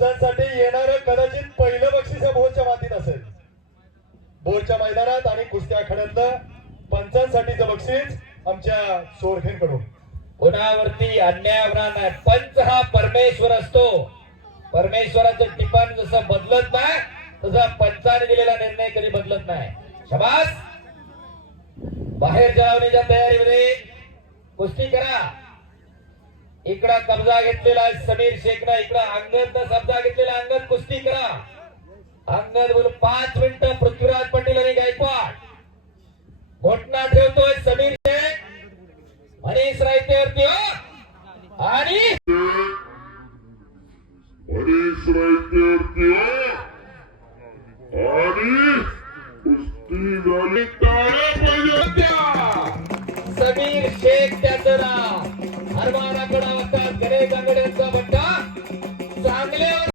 साठी येणारं कदाचित पहिलं बक्षीस भोरच्या मातीत असेल. भोरच्या मैदानात आणि कुस्त्या आखाड्यातलं पंचांसाठीचं बक्षीस आमच्या सोरखेंकडून. कोणावरती अन्याय होणार नाही. पंच हा परमेश्वर असतो. परमेश्वराचं टिपण जसं बदलत नाही तसं पंचाने दिलेला निर्णय कधी बदलत नाही. शाबास. बाहेर जावण्याच्या तयारीमध्ये कुस्ती करा. इकडं कब्जा घेतलेला आहे समीर शेखनं, इकडं अंगदनं कब्जा घेतलेला. अंगद कुस्ती करा. अंगद बोल 5 मिनिटं. पृथ्वीराज पटेल आणि गायकवाड. घोटना ठेवतोय समीर शेख. मनीष रायतेवरती आणि मनीष रायतेवरती